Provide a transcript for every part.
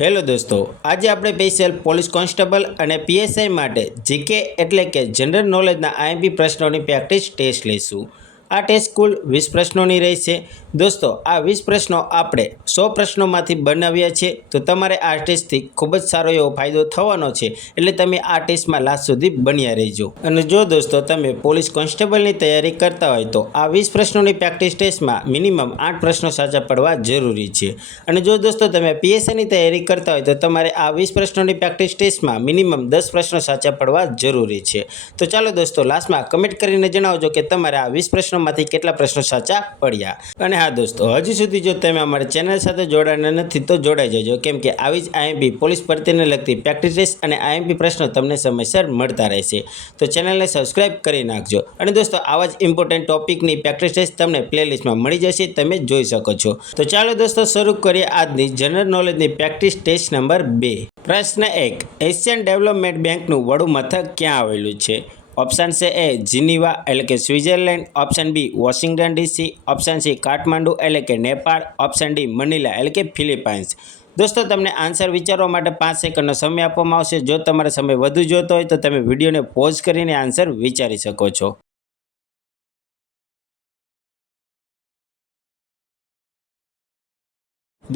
Hello દોસ્તો, આજે આપણે સ્પેશિયલ પોલીસ કોન્સ્ટેબલ અને પીએસઆઈ માટે જીકે એટલે કે જનરલ નોલેજના આઈએમપી પ્રશ્નોની પ્રેક્ટિસ ટેસ્ટ લઈશું. આ ટેસ્ટ કુલ 20 પ્રશ્નોની રહેશે. દોસ્તો, આ 20 પ્રશ્નો આપણે 100 પ્રશ્નોમાંથી બનાવ્યા છે, તો તમારે આ ટેસ્ટથી ખૂબ જ સારો એવો ફાયદો થવાનો છે. એટલે તમે આ ટેસ્ટમાં લાસ્ટ સુધી બન્યા રહેજો. અને જો દોસ્તો તમે પોલીસ કોન્સ્ટેબલની તૈયારી કરતા હોય તો આ 20 પ્રશ્નોની પ્રેક્ટિસ ટેસ્ટમાં મિનિમમ 8 પ્રશ્નો સાચા પડવા જરૂરી છે. અને જો દોસ્તો તમે પીએસઆઈની તૈયારી કરતા હોય તો તમારે આ 20 પ્રશ્નોની પ્રેક્ટિસ ટેસ્ટમાં મિનિમમ 10 પ્રશ્નો સાચા પડવા જરૂરી છે. તો ચાલો દોસ્તો, લાસ્ટમાં કમેન્ટ કરીને જણાવજો કે તમારે આ 20 પ્રશ્નોમાંથી કેટલા પ્રશ્નો સાચા પડ્યા. અને હા દોસ્તો, હજી સુધી જો તમે અમારી ચેનલ સાથે જોડાયા નથી તો જોડાઈ જજો, કેમ કે આવી જ આઈએમપી પોલીસ ભરતીને લગતી પ્રેક્ટિસ ટેસ્ટ અને આઈએમપી પ્રશ્નો તમને સમયસર મળતા રહેશે. તો ચેનલને સબસ્ક્રાઇબ કરી નાખજો. અને દોસ્તો, આવા જ ઇમ્પોર્ટન્ટ ટોપિકની પ્રેક્ટિસ ટેસ્ટ તમને પ્લેલિસ્ટમાં મળી જશે, તમે જોઈ શકો છો. તો ચાલો દોસ્તો, શરૂ કરીએ આજની જનરલ નોલેજની પ્રેક્ટિસ ટેસ્ટ નંબર 2. પ્રશ્ન 1. એશિયન ડેવલપમેન્ટ બેંકનું વડું મથક ક્યાં આવેલું છે? ઓપ્શન છે એ જીનીવા એટલે કે Switzerland, option B Washington DC, option C Kathmandu એટલે કે નેપાળ, ઓપ્શન ડી મનીલા એટલે કે ફિલિપાઇન્સ. દોસ્તો, તમને આન્સર વિચારવા માટે 5 સેકન્ડનો સમય આપવામાં આવશે. જો તમારે સમય વધુ જોતો હોય તો તમે વિડીયોને પોઝ કરીને આન્સર વિચારી શકો છો.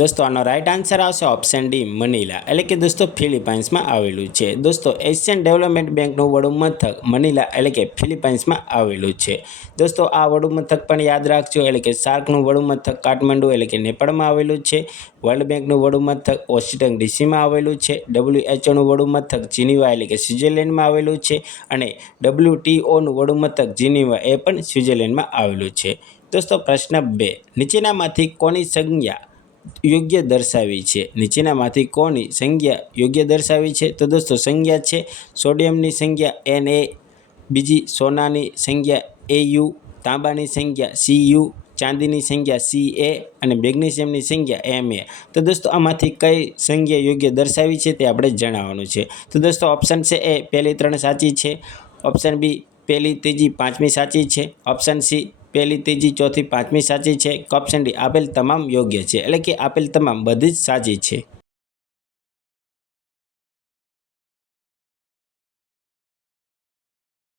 દોસ્તો, આનો રાઈટ આન્સર આવશે ઓપ્શન ડી મનીલા એટલે કે દોસ્તો ફિલિપાઇન્સમાં આવેલું છે. દોસ્તો, એશિયન ડેવલપમેન્ટ બેંકનું વડું મથક મનીલા એટલે કે ફિલિપાઇન્સમાં આવેલું છે. દોસ્તો, આ વડું મથક પણ યાદ રાખજો એટલે કે સાર્કનું વડું મથક કાઠમાંડુ એટલે કે નેપાળમાં આવેલું છે. વર્લ્ડ બેંકનું વડું મથક વોશિંગ્ટન ડીસીમાં આવેલું છે. WHOનું વડું મથક જીનીવા એટલે કે સ્વિટ્ઝરલેન્ડમાં આવેલું છે. અને WTOનું વડું મથક જીનીવા એ પણ સ્વિટ્ઝરલેન્ડમાં આવેલું છે. દોસ્તો, પ્રશ્ન 2. નીચેનામાંથી કોની સંજ્ઞા યોગ્ય દર્શાવી છે? નીચેનામાંથી કોની સંજ્ઞા યોગ્ય દર્શાવી છે? તો દોસ્તો, સંજ્ઞા છે સોડિયમની સંજ્ઞા Na, બીજી સોનાની સંજ્ઞા Au, તાંબાની સંજ્ઞા Cu, ચાંદીની સંજ્ઞા Ca અને મેગ્નેશિયમની સંજ્ઞા Ma. તો દોસ્તો, આમાંથી કઈ સંજ્ઞા યોગ્ય દર્શાવી છે તે આપણે જણાવવાનું છે. તો દોસ્તો, ઓપ્શન છે એ પહેલી 3 સાચી છે, ઓપ્શન બી પહેલી, ત્રીજી, પાંચમી સાચી છે, ઓપ્શન સી પહેલી, ત્રીજી, ચોથી, પાંચમી સાચી છે, ઓપ્શન ડી આપેલ તમામ યોગ્ય છે એટલે કે આપેલ તમામ બધી જ સાચી છે.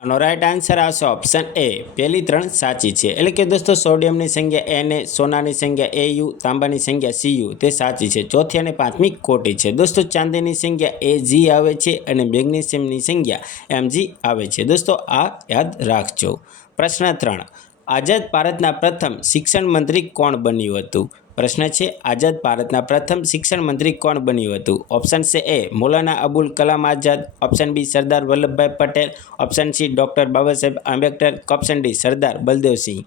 આનો રાઈટ આન્સર આવશે ઓપ્શન એ પહેલી 3 સાચી છે એટલે કે દોસ્તો સોડિયમની સંજ્ઞા Na, સોનાની સંજ્ઞા Au, તાંબાની સંજ્ઞા Cu તે સાચી છે. ચોથી અને પાંચમી ખોટી છે. દોસ્તો, ચાંદીની સંજ્ઞા Ag આવે છે અને મેગ્નેશિયમની સંજ્ઞા Mg આવે છે. દોસ્તો, આ યાદ રાખજો. પ્રશ્ન 3. આઝાદ ભારતના પ્રથમ શિક્ષણ મંત્રી કોણ બન્યું હતું? પ્રશ્ન છે, આઝાદ ભારતના પ્રથમ શિક્ષણ મંત્રી કોણ બન્યું હતું? ઓપ્શન છે A Maulana Abul Kalam Azad, option B Sardar Vallabhbhai Patel, option C doctor Baba Saheb Ambedkar, option D Sardar Baldev Singh.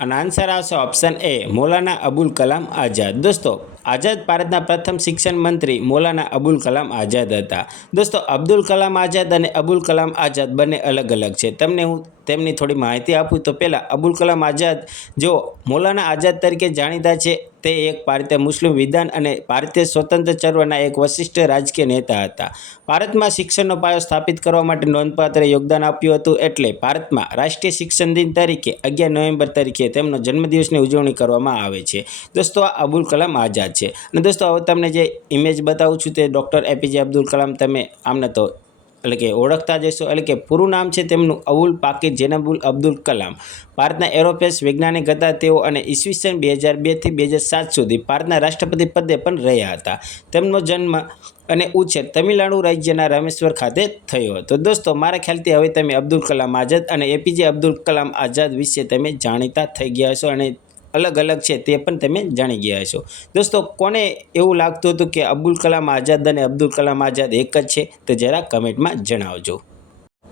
અને આન્સર આવશે ઓપ્શન એ મૌલાના અબુલ કલામ આઝાદ. દોસ્તો, આઝાદ ભારતના પ્રથમ શિક્ષણ મંત્રી મૌલાના અબુલ કલામ આઝાદ હતા. દોસ્તો, અબ્દુલ કલામ આઝાદ અને અબુલ કલામ આઝાદ બંને અલગ અલગ છે. તમને હું તેમની થોડી માહિતી આપું તો પહેલાં અબુલ કલામ આઝાદ જેઓ મૌલાના આઝાદ તરીકે જાણીતા છે, તે એક ભારતીય મુસ્લિમ વિદ્વાન અને ભારતીય સ્વતંત્ર ચળવળના એક વરિષ્ઠ રાજકીય નેતા હતા. ભારતમાં શિક્ષણનો પાયો સ્થાપિત કરવા માટે નોંધપાત્ર યોગદાન આપ્યું હતું. એટલે ભારતમાં રાષ્ટ્રીય શિક્ષણ દિન તરીકે 11 નવેમ્બર તરીકે તેમનો જન્મદિવસની ઉજવણી કરવામાં આવે છે. દોસ્તો, આ અબુલ કલામ આઝાદ છે. અને દોસ્તો, હવે તમને જે ઇમેજ બતાવું છું તે ડૉક્ટર એપીજે અબ્દુલ કલામ, તમે આમને તો એટલે કે ઓળખતા જશો. એટલે કે પૂરું નામ છે તેમનું અબુલ પાકીર જૈનબુલ અબ્દુલ કલામ. ભારતના એરોસ્પેસ વૈજ્ઞાનિક હતા તેઓ અને ઈસવીસન 2002 થી 2007 સુધી ભારતના રાષ્ટ્રપતિ પદે પણ રહ્યા હતા. તેમનો જન્મ અને ઉછેર તમિલનાડુ રાજ્યના રામેશ્વર ખાતે થયો હતો. દોસ્તો, મારા ખ્યાલથી હવે તમે અબ્દુલ કલામ આઝાદ અને એપીજે અબ્દુલ કલામ આઝાદ વિશે તમે જાણીતા થઈ ગયા છો અને અલગ અલગ છે તે પણ તમે જાણી ગયા છો. દોસ્તો, કોને એવું લાગતું હતું કે અબુલ કલામ આઝાદ અને અબ્દુલ કલામ આઝાદ એક જ છે? તો જરા કમેન્ટમાં જણાવજો.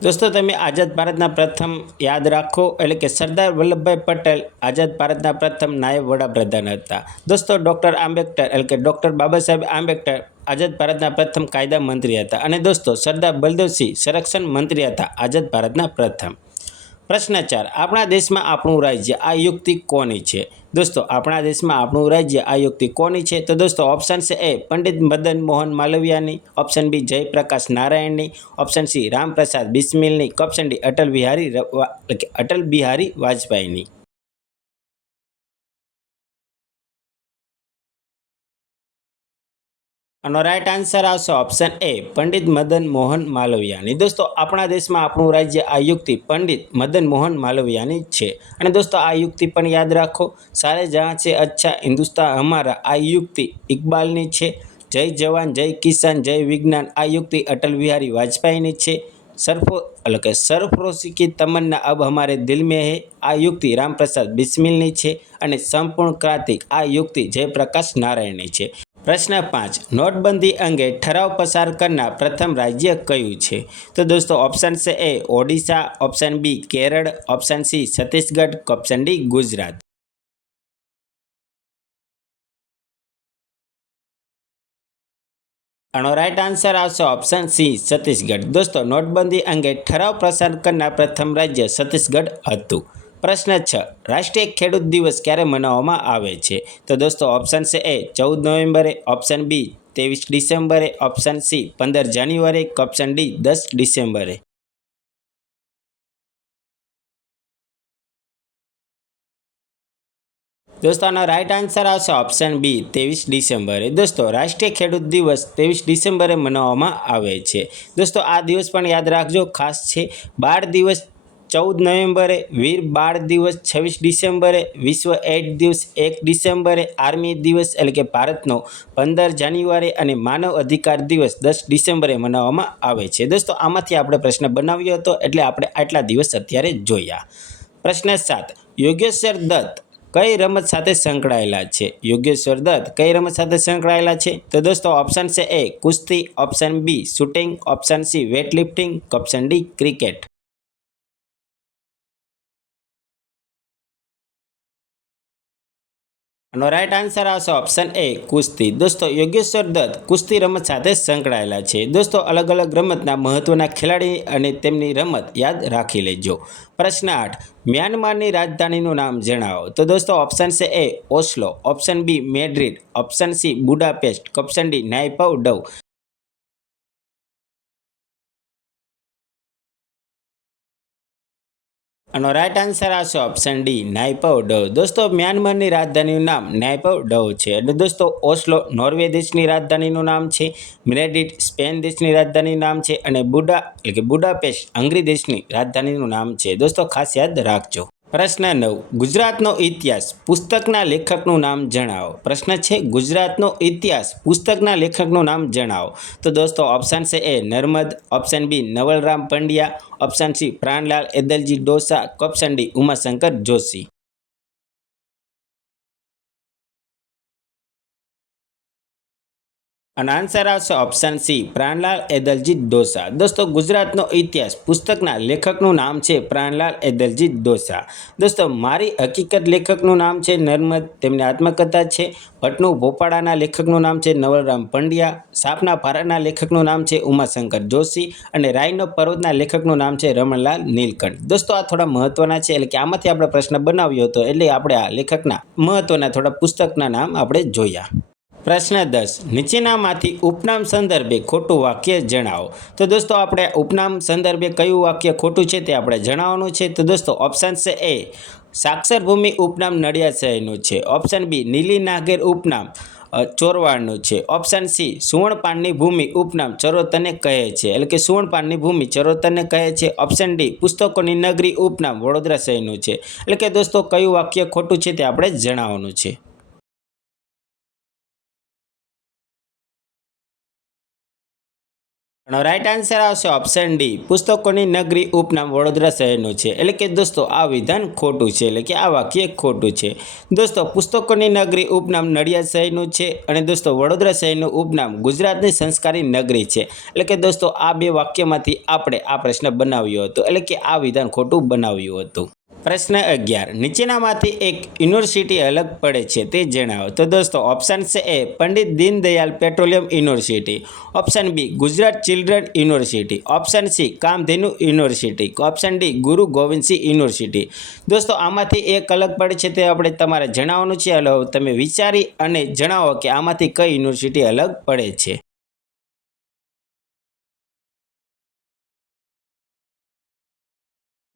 દોસ્તો, તમે આઝાદ ભારતના પ્રથમ યાદ રાખો એટલે કે સરદાર વલ્લભભાઈ પટેલ આઝાદ ભારતના પ્રથમ નાયબ વડાપ્રધાન હતા. દોસ્તો, ડૉક્ટર આંબેડકર એટલે કે ડૉક્ટર બાબા સાહેબ આંબેડકર આઝાદ ભારતના પ્રથમ કાયદા મંત્રી હતા. અને દોસ્તો, સરદાર બલદેવસિંહ સંરક્ષણ મંત્રી હતા આઝાદ ભારતના પ્રથમ. પ્રશ્ન 4. આપણા દેશમાં આપણું રાજ્ય આ યુક્તિ કોની છે? દોસ્તો, આપણા દેશમાં આપણું રાજ્ય આ યુક્તિ કોની છે? તો દોસ્તો, ઓપ્શન છે એ પંડિત મદન મોહન માલવિયાની, ઓપ્શન બી જયપ્રકાશ નારાયણની, ઓપ્શન સી રામપ્રસાદ બિસ્મિલની, ઓપ્શન ડી અટલ બિહારી વાજપેયીની. આનો રાઈટ આન્સર આવશે ઓપ્શન એ પંડિત મદન મોહન માલવિયાની। દોસ્તો આપણા દેશમાં આપણું રાજ્ય આ યુક્તિ પંડિત મદન મોહન માલવિયાની છે। અને દોસ્તો આ યુક્તિ પણ યાદ રાખો, સારે જહાં છે અચ્છા हिंदुस्तान हमारा આ યુક્તિ ઇકબાલની છે। જય જવાન જય કિસાન જય વિજ્ઞાન આ યુક્તિ અટલ બિહારી વાજપેયીની છે। सरफरोशी की तमन्ना अब हमारे दिल में है આ યુક્તિ રામપ્રસાદ બિસ્મિલની છે। અને સંપૂર્ણ ક્રાંતિ આ યુક્તિ જયપ્રકાશ નારાયણની છે। પ્રશ્ન 5, નોટબંધી અંગે ઠરાવ પસાર કરનાર પ્રથમ રાજ્ય કયું છે? તો દોસ્તો ઓપ્શન છે A Odisha, option B Kerala, option C Chhattisgarh, option D Gujarat. આનો રાઈટ આન્સર આવશે ઓપ્શન સી છત્તીસગઢ। દોસ્તો નોટબંધી અંગે ઠરાવ પસાર કરનાર પ્રથમ રાજ્ય છત્તીસગઢ હતું। પ્રશ્ન 6, રાષ્ટ્રીય ખેડૂત દિવસ ક્યારે મનાવવામાં આવે છે? તો દોસ્તો ઓપ્શન છે એ 14 નવેમ્બરે, ઓપ્શન બી 23 ડિસેમ્બરે, ઓપ્શન સી 15 જાન્યુઆરી, ઓપ્શન ડી 10 ડિસેમ્બરે। દોસ્તો આનો રાઈટ આન્સર આવશે ઓપ્શન બી 23 ડિસેમ્બરે। દોસ્તો રાષ્ટ્રીય ખેડૂત દિવસ 23 ડિસેમ્બરે મનાવવામાં આવે છે। દોસ્તો આ દિવસ પણ યાદ રાખજો, ખાસ છે। બાળ દિવસ 14 નવેમ્બરે, વીર બાળ દિવસ 26 ડિસેમ્બરે, વિશ્વ એઇડ્સ દિવસ 1 ડિસેમ્બરે, આર્મી દિવસ એટલે કે ભારતનો 15 જાન્યુઆરી અને માનવ અધિકાર દિવસ 10 ડિસેમ્બરે મનાવવામાં આવે છે। દોસ્તો આમાંથી આપણે પ્રશ્ન બનાવ્યો હતો એટલે આપણે આટલા દિવસ અત્યારે જોયા। પ્રશ્ન 7, યોગેશ્વર દત્ત કઈ રમત સાથે સંકળાયેલા છે? યોગેશ્વર દત્ત કઈ રમત સાથે સંકળાયેલા છે? તો દોસ્તો ઓપ્શન છે એ કુસ્તી, option B shooting, option C weight lifting, option D cricket. આનો રાઈટ આન્સર આવશે ઓપ્શન એ કુસ્તી। દોસ્તો યોગેશ્વર દત્ત કુસ્તી રમત સાથે સંકળાયેલા છે। દોસ્તો અલગ અલગ રમતના મહત્વના ખેલાડી અને તેમની રમત યાદ રાખી લેજો। પ્રશ્ન 8, મ્યાનમારની રાજધાનીનું નામ જણાવો। તો દોસ્તો ઓપ્શન છે A Oslo, option B Madrid, option C Budapest, option D Naypyidaw. આનો રાઈટ આન્સર આવશે ઓપ્શન ડી નાયપાવડવ। દોસ્તો મ્યાનમારની રાજધાનીનું નામ નાયપાવડવ છે। અને દોસ્તો ઓસ્લો નોર્વે દેશની રાજધાનીનું નામ છે, મેડ્રિડ સ્પેન દેશની રાજધાનીનું નામ છે અને બુડાપેસ્ટ હંગરી દેશની રાજધાનીનું નામ છે। દોસ્તો ખાસ યાદ રાખજો। પ્રશ્ન 9, ગુજરાતનો ઇતિહાસ પુસ્તકના લેખકનું નામ જણાવો। પ્રશ્ન છે ગુજરાતનો ઇતિહાસ પુસ્તકના લેખકનું નામ જણાવો। તો દોસ્તો ઓપ્શન છે A Narmad, option B Navalram Pandya, option C Pranlal Edalji Dosa, option D Umashankar Joshi. અને આન્સર આવશે ઓપ્શન સી પ્રાણલાલ એદલજી ડોસા। દોસ્તો ગુજરાતનો ઇતિહાસ પુસ્તકના લેખકનું નામ છે પ્રાણલાલ એદલજી ડોસા। દોસ્તો મારી હકીકત લેખકનું નામ છે નર્મદ, તેમની આત્મકથા છે। ભટનું ભોપાળાના લેખકનું નામ છે નવલરામ પંડ્યા, સાપના ભારાના લેખકનું નામ છે ઉમાશંકર જોશી અને રાયનો પર્વતના લેખકનું નામ છે રમણલાલ નીલકંઠ। દોસ્તો આ થોડા મહત્વના છે, એટલે કે આમાંથી આપણે પ્રશ્ન બનાવ્યો હતો એટલે આપણે આ લેખકના મહત્વના થોડા પુસ્તકના નામ આપણે જોયા। પ્રશ્ન 10, નીચેનામાંથી ઉપનામ સંદર્ભે ખોટું વાક્ય જણાવો। તો દોસ્તો આપણે ઉપનામ સંદર્ભે કયું વાક્ય ખોટું છે તે આપણે જણાવવાનું છે। તો દોસ્તો ઓપ્શન છે એ સાક્ષર ભૂમિ ઉપનામ નડિયાદ શહેરનું છે, ઓપ્શન બી નીલી નાગેર ઉપનામ ચોરવાડનું છે, ઓપ્શન સી સુવર્ણપાનની ભૂમિ ઉપનામ ચરોતરને કહે છે એટલે કે સુવર્ણપાનની ભૂમિ ચરોતરને કહે છે, ઓપ્શન ડી પુસ્તકોની નગરી ઉપનામ વડોદરા શહેરનું છે। એટલે કે દોસ્તો કયું વાક્ય ખોટું છે તે આપણે જણાવવાનું છે। રાઈટ આન્સર આવશે ઓપ્શન ડી પુસ્તકોની નગરી ઉપનામ વડોદરા શહેરનું છે। એટલે કે દોસ્તો આ વિધાન ખોટું છે, એટલે કે આ વાક્ય ખોટું છે। દોસ્તો પુસ્તકોની નગરી ઉપનામ નડિયાદ શહેરનું છે અને દોસ્તો વડોદરા શહેરનું ઉપનામ ગુજરાતની સંસ્કારી નગરી છે। એટલે કે દોસ્તો આ બે વાક્યમાંથી આપણે આ પ્રશ્ન બનાવ્યો હતો, એટલે કે આ વિધાન ખોટું બનાવ્યું હતું। પ્રશ્ન 11, નીચેનામાંથી એક યુનિવર્સિટી અલગ પડે છે તે જણાવો। તો દોસ્તો ઓપ્શન છે A Pandit Deendayal petroleum university, option B Gujarat children university, option C Kamdhenu university, option D Guru Gobind Singh university. દોસ્તો આમાંથી એક અલગ પડે છે તે આપણે તમારે જણાવવાનું છે, એટલે તમે વિચારી અને જણાવો કે આમાંથી કઈ યુનિવર્સિટી અલગ પડે છે।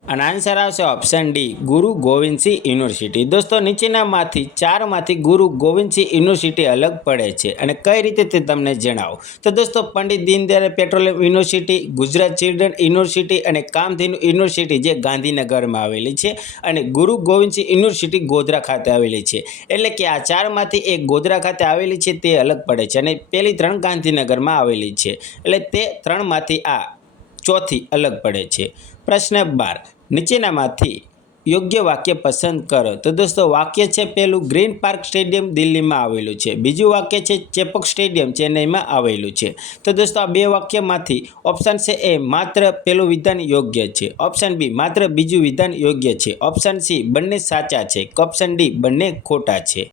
અને આન્સર આવશે option D, Guru Gobind Singh university. દોસ્તો નીચેનામાંથી ચારમાંથી ગુરુ ગોવિંદસિંહ યુનિવર્સિટી અલગ પડે છે અને કઈ રીતે તે તમને જણાવો. તો દોસ્તો Pandit Deendayal petroleum university, Gujarat children university અને કામધેનુ યુનિવર્સિટી જે ગાંધીનગરમાં આવેલી છે અને ગુરુ ગોવિંદસિંહ યુનિવર્સિટી ગોધરા ખાતે આવેલી છે. એટલે કે આ ચારમાંથી એક ગોધરા ખાતે આવેલી છે તે અલગ પડે છે અને પેલી ત્રણ ગાંધીનગરમાં આવેલી છે. એટલે તે ત્રણમાંથી આ ચોથી અલગ પડે છે. પ્રશ્ન 12, નીચેનામાંથી યોગ્ય વાક્ય પસંદ કરો. તો દોસ્તો વાક્ય છે પહેલું, ગ્રીન પાર્ક સ્ટેડિયમ દિલ્હીમાં આવેલું છે. બીજું વાક્ય છે ચેપોક સ્ટેડિયમ ચેન્નઈમાં આવેલું છે. તો દોસ્તો આ બે વાક્યમાંથી ઓપ્શન છે એ માત્ર પહેલું વિધાન યોગ્ય છે, ઓપ્શન બી માત્ર બીજું વિધાન યોગ્ય છે, ઓપ્શન સી બંને સાચા છે, ઓપ્શન ડી બંને ખોટા છે.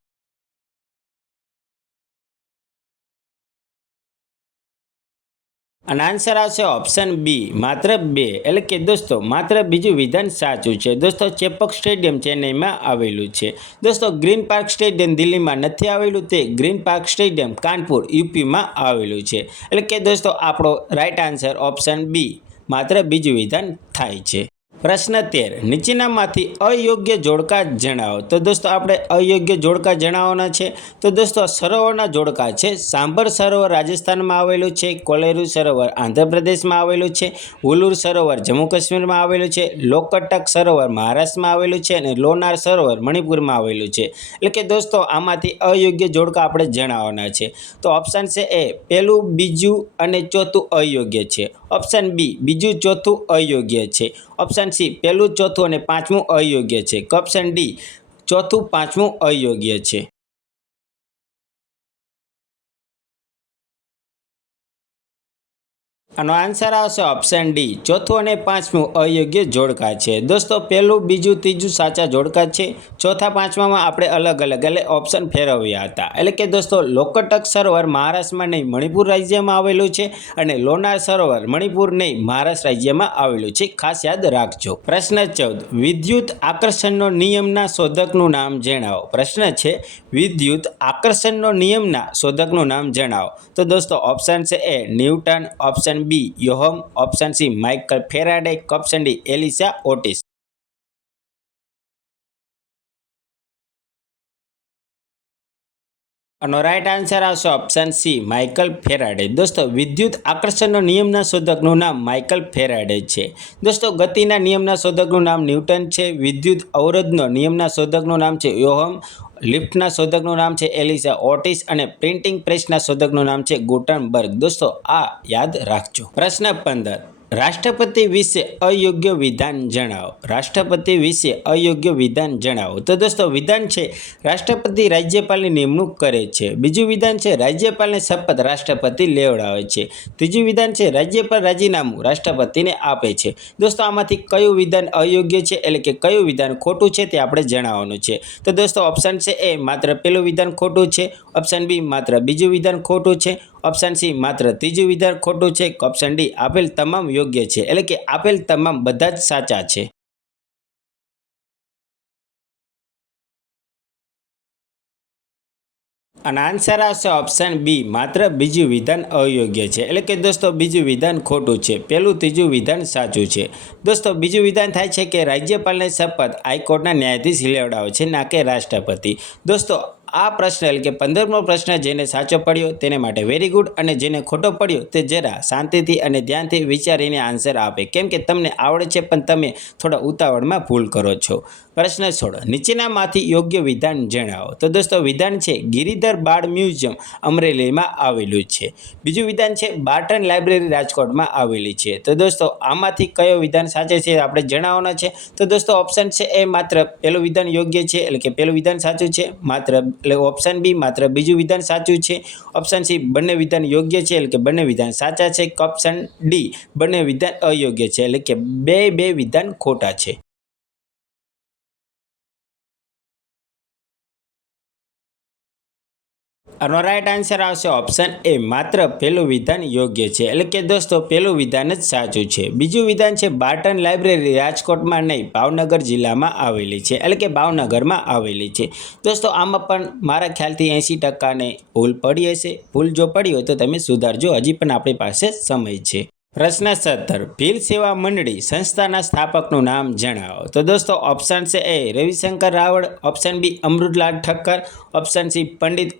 અને આન્સર આવશે ઓપ્શન બી, માત્ર બે. એટલે કે દોસ્તો માત્ર બીજું વિધાન સાચું છે. દોસ્તો ચેપોક સ્ટેડિયમ ચેન્નઈમાં આવેલું છે. દોસ્તો ગ્રીન પાર્ક સ્ટેડિયમ દિલ્હીમાં નથી આવેલું, તે ગ્રીન પાર્ક સ્ટેડિયમ કાનપુર યુપીમાં આવેલું છે. એટલે કે દોસ્તો આપણો રાઈટ આન્સર ઓપ્શન બી, માત્ર બીજું વિધાન થાય છે. પ્રશ્ન 13, નીચેનામાંથી અયોગ્ય જોડકા જણાવો. તો દોસ્તો આપણે અયોગ્ય જોડકા જણાવવાના છે. તો દોસ્તો સરોવરના જોડકા છે. સાંભર સરોવર રાજસ્થાનમાં આવેલું છે, કોલેરુ સરોવર આંધ્રપ્રદેશમાં આવેલું છે, હુલુર સરોવર જમ્મુ કાશ્મીરમાં આવેલું છે, લોકટક સરોવર મહારાષ્ટ્રમાં આવેલું છે અને લોનાર સરોવર મણિપુરમાં આવેલું છે. એટલે કે દોસ્તો આમાંથી અયોગ્ય જોડકા આપણે જણાવવાના છે. તો ઓપ્શન છે એ પહેલું, બીજું અને ચોથું અયોગ્ય છે, ઓપ્શન બી બીજું ચોથું અયોગ્ય છે, ઓપ્શન સી પહેલું ચોથું અને પાંચમું અયોગ્ય છે, ઓપ્શન ડી ચોથું પાંચમું અયોગ્ય છે. આનો આન્સર આવશે ઓપ્શન ડી, ચોથું અને પાંચમું અયોગ્ય જોડકા છે. દોસ્તો પહેલું, બીજું, ત્રીજું સાચા જોડકા છે. ચોથા પાંચમામાં આપણે અલગ અલગ એટલે ઓપ્શન ફેરવ્યા હતા. એટલે કે દોસ્તો લોકટક સરોવર મહારાષ્ટ્રમાં નહીં મણિપુર રાજ્યમાં આવેલું છે અને લોનાર સરોવર મણિપુર નહીં મહારાષ્ટ્ર રાજ્યમાં આવેલું છે. ખાસ યાદ રાખજો. પ્રશ્ન 14, વિદ્યુત આકર્ષણનો નિયમના શોધકનું નામ જણાવો. પ્રશ્ન છે વિદ્યુત આકર્ષણનો નિયમના શોધકનું નામ જણાવો. તો દોસ્તો ઓપ્શન છે A Newton, option B Ohm, option C Michael Faraday, option D Elisha Otis. આનો રાઈટ આન્સર આવશે ઓપ્શન સી માઇકલ ફેરાડે. દોસ્તો વિદ્યુત આકર્ષણનો નિયમના શોધકનું નામ માઇકલ ફેરાડે છે. દોસ્તો ગતિના નિયમના શોધકનું નામ ન્યૂટન છે. વિદ્યુત અવરોધનો નિયમના શોધકનું નામ છે યોહમ, લિફ્ટના શોધકનું નામ છે એલિસા ઓટિસ અને પ્રિન્ટિંગ પ્રેસના શોધકનું નામ છે ગુટનબર્ગ. દોસ્તો આ યાદ રાખજો. પ્રશ્ન 15, રાષ્ટ્રપતિ વિશે અયોગ્ય વિધાન જણાવો. રાષ્ટ્રપતિ વિશે અયોગ્ય વિધાન જણાવો. તો દોસ્તો વિધાન છે રાષ્ટ્રપતિ રાજ્યપાલની નિમણૂક કરે છે. બીજું વિધાન છે રાજ્યપાલને શપથ રાષ્ટ્રપતિ લેવડાવે છે. ત્રીજું વિધાન છે રાજ્યપાલ રાજીનામું રાષ્ટ્રપતિને આપે છે. દોસ્તો આમાંથી કયું વિધાન અયોગ્ય છે એટલે કે કયું વિધાન ખોટું છે તે આપણે જણાવવાનું છે. તો દોસ્તો ઓપ્શન છે એ માત્ર પહેલું વિધાન ખોટું છે, ઓપ્શન બી માત્ર બીજું વિધાન ખોટું છે, ઓપ્શન સી માત્ર ત્રીજું વિધાન ખોટું છે, ઓપ્શન ડી આપેલ તમામ યોગ્ય છે. એટલે કે આપેલ તમામ બધા જ સાચા છે. અને આન્સર આવશે ઓપ્શન બી માત્ર બીજું વિધાન અયોગ્ય છે. એટલે કે દોસ્તો બીજું વિધાન ખોટું છે, પહેલું ત્રીજું વિધાન સાચું છે. દોસ્તો બીજું વિધાન થાય છે કે રાજ્યપાલને શપથ હાઈકોર્ટના ન્યાયાધીશ લેવડાવે છે, ના કે રાષ્ટ્રપતિ. દોસ્તો આ પ્રશ્ન એટલે કે 15મો પ્રશ્ન જેને સાચો પડ્યો તેને માટે વેરી ગુડ અને જેને ખોટો પડ્યો તે જરા શાંતિથી અને ધ્યાનથી વિચારીને આન્સર આપે, કેમ કે તમને આવડે છે પણ તમે થોડા ઉતાવળમાં ભૂલ કરો છો. પ્રશ્ન 16, નીચેનામાંથી યોગ્ય વિધાન જણાવો. તો દોસ્તો વિધાન છે ગિરિધર બાળ મ્યુઝિયમ અમરેલીમાં આવેલું છે. બીજું વિધાન છે બાર્ટન લાઇબ્રેરી રાજકોટમાં આવેલી છે. તો દોસ્તો આમાંથી કયો વિધાન સાચે છે આપણે જણાવવાના છે. તો દોસ્તો ઓપ્શન છે એ માત્ર પહેલું વિધાન યોગ્ય છે એટલે કે પહેલું વિધાન સાચું છે, માત્ર એટલે ઓપ્શન બી માત્ર બીજું વિધાન સાચું છે, ઓપ્શન સી બંને વિધાન યોગ્ય છે એટલે કે બંને વિધાન સાચા છે, ઓપ્શન ડી બંને વિધાન અયોગ્ય છે એટલે કે બે વિધાન ખોટા છે. આનો રાઈટ આન્સર આવશે ઓપ્શન એ માત્ર પહેલું વિધાન યોગ્ય છે. એટલે કે દોસ્તો પહેલું વિધાન જ સાચું છે. બીજું વિધાન છે બાર્ટન લાઇબ્રેરી રાજકોટમાં નહીં ભાવનગર જિલ્લામાં આવેલી છે, એટલે કે ભાવનગરમાં આવેલી છે. દોસ્તો આમાં પણ મારા ખ્યાલથી 80% ભૂલ પડી હશે. ભૂલ જો પડી હોય તો તમે સુધારજો, હજી પણ આપણી પાસે સમય છે. પ્રશ્ન 17 ભીલ સેવા મંડળી સંસ્થાના સ્થાપકનું નામ જણાવો. તો દોસ્તો ઓપ્શન છે A Ravishankar Raval, option B Amritlal Thakkar, option C Pandit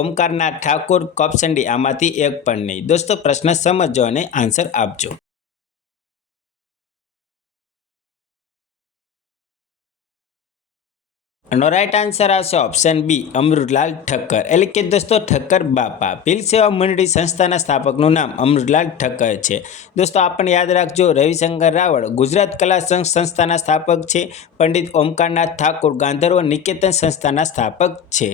Omkarnath Thakur, option D આમાંથી એક પણ નહીં. દોસ્તો પ્રશ્ન સમજો અને આન્સર આપજો. આનો રાઈટ આન્સર આવશે ઓપ્શન બી અમૃતલાલ ઠક્કર, એટલે કે દોસ્તો ઠક્કર બાપા. ભીલ સેવા મંડળી સંસ્થાના સ્થાપકનું નામ અમૃતલાલ ઠક્કર છે. દોસ્તો આપણને યાદ રાખજો, રવિશંકર રાવળ ગુજરાત કલા સંઘ સંસ્થાના સ્થાપક છે. પંડિત ઓમકારનાથ ઠાકુર ગાંધર્વ નિકેતન સંસ્થાના સ્થાપક છે.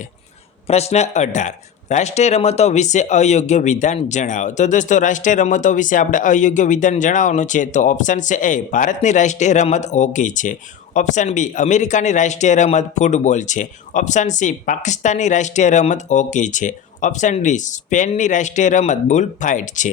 પ્રશ્ન 18 રાષ્ટ્રીય રમતો વિશે અયોગ્ય વિધાન જણાવો. તો દોસ્તો રાષ્ટ્રીય રમતો વિશે આપણે અયોગ્ય વિધાન જણાવવાનું છે. તો ઓપ્શન છે એ ભારતની રાષ્ટ્રીય રમત હોકી છે. ઓપ્શન બી અમેરિકાની રાષ્ટ્રીય રમત ફૂટબોલ છે. ઓપ્શન સી પાકિસ્તાનની રાષ્ટ્રીય રમત હોકી છે. ઓપ્શન ડી સ્પેનની રાષ્ટ્રીય રમત બુલ ફાઇટ છે.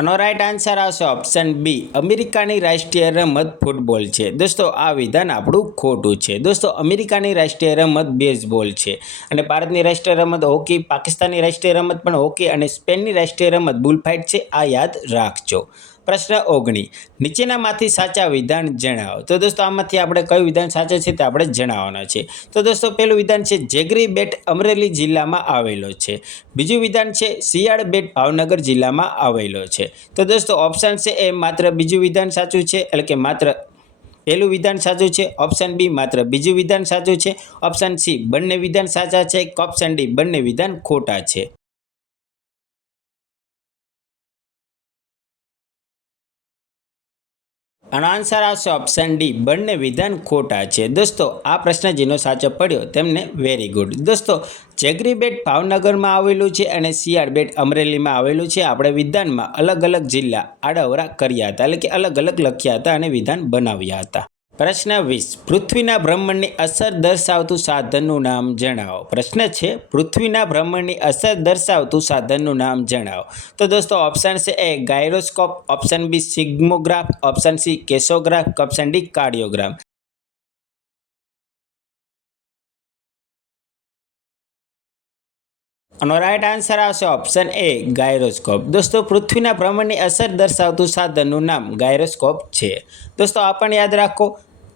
આનો રાઈટ આન્સર આવશે ઓપ્શન બી અમેરિકાની રાષ્ટ્રીય રમત ફૂટબોલ છે. દોસ્તો આ વિધાન આપણું ખોટું છે. દોસ્તો અમેરિકાની રાષ્ટ્રીય રમત બેઝબોલ છે અને ભારતની રાષ્ટ્રીય રમત હોકી, પાકિસ્તાનની રાષ્ટ્રીય રમત પણ હોકી અને સ્પેનની રાષ્ટ્રીય રમત બુલફાઇટ છે. આ યાદ રાખજો. પ્રશ્ન 19 નીચેનામાંથી સાચા વિધાન જણાવો. તો દોસ્તો આમાંથી આપણે કયું વિધાન સાચું છે તે આપણે જણાવવાના છે. તો દોસ્તો પહેલું વિધાન છે જેગરી બેટ અમરેલી જિલ્લામાં આવેલો છે. બીજું વિધાન છે શિયાળ બેટ ભાવનગર જિલ્લામાં આવેલો છે. તો દોસ્તો ઓપ્શન છે એ માત્ર બીજું વિધાન સાચું છે, એટલે કે માત્ર પહેલું વિધાન સાચું છે. ઓપ્શન બી માત્ર બીજું વિધાન સાચું છે. ઓપ્શન સી બંને વિધાન સાચા છે. ઓપ્શન ડી બંને વિધાન ખોટા છે. આનો આન્સર આવશે ઓપ્શન ડી બંને વિધાન ખોટા છે. દોસ્તો આ પ્રશ્ન જેનો સાચો પડ્યો તેમને વેરી ગુડ. દોસ્તો જેગરી બેટ ભાવનગરમાં આવેલું છે અને શિયાળ બેટ અમરેલીમાં આવેલું છે. આપણે વિધાનમાં અલગ અલગ જિલ્લા આડાઅવળા કર્યા હતા, એટલે કે અલગ અલગ લખ્યા હતા અને વિધાન બનાવ્યા હતા. પ્રશ્ન 20 પૃથ્વીના ભ્રમણની અસર દર્શાવતું સાધનનું નામ જણાવો. પ્રશ્ન છે પૃથ્વીના ભ્રમણની અસર દર્શાવતું સાધનનું નામ જણાવો. તો દોસ્તો ઓપ્શન છે A gyroscope, option B sphygmograph, option C crescograph, option D cardiogram. આનો રાઈટ આન્સર આવશે ઓપ્શન એ ગાયરોસ્કોપ. દોસ્તો પૃથ્વીના ભ્રમણની અસર દર્શાવતું સાધનનું નામ ગાયરોસ્કોપ છે. દોસ્તો આ પણ યાદ રાખો,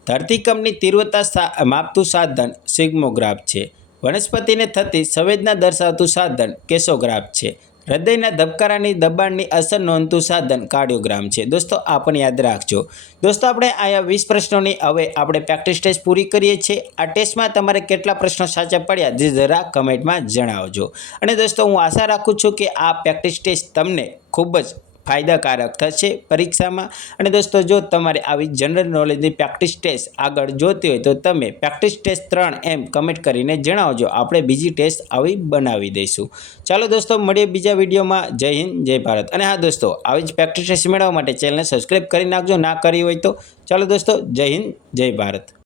ધરતીકંપની તીવ્રતા માપતું સાધન સિગ્મોગ્રાફ છે. વનસ્પતિને થતી સંવેદના દર્શાવતું સાધન કેસોગ્રાફ છે. હૃદયના ધબકારાની દબાણની અસર નોંધતું સાધન કાર્ડિયોગ્રામ છે. દોસ્તો આ પણ યાદ રાખજો. દોસ્તો આપણે અહીંયા 20 પ્રશ્નોની હવે આપણે પ્રેક્ટિસ ટેસ્ટ પૂરી કરીએ છીએ. આ ટેસ્ટમાં તમારે કેટલા પ્રશ્નો સાચા પડ્યા જે જરા કમેન્ટમાં જણાવજો. અને દોસ્તો હું આશા રાખું છું કે આ પ્રેક્ટિસ ટેસ્ટ તમને ખૂબ જ ફાયદાકારક થશે પરીક્ષામાં. અને દોસ્તો જો તમારે આવી જનરલ નોલેજની પ્રેક્ટિસ ટેસ્ટ આગળ જોતી હોય તો તમે પ્રેક્ટિસ ટેસ્ટ 3 એમ કમેન્ટ કરીને જણાવજો. આપણે બીજી ટેસ્ટ આવી બનાવી દઈશું. ચાલો દોસ્તો મળીએ બીજા વિડીયોમાં. જય હિન્દ, જય ભારત. અને હા દોસ્તો આવી જ પ્રેક્ટિસ ટેસ્ટ મેળવવા માટે ચેનલને સબસ્ક્રાઈબ કરી નાખજો ના કરી હોય તો. ચાલો દોસ્તો, જય હિન્દ, જય ભારત.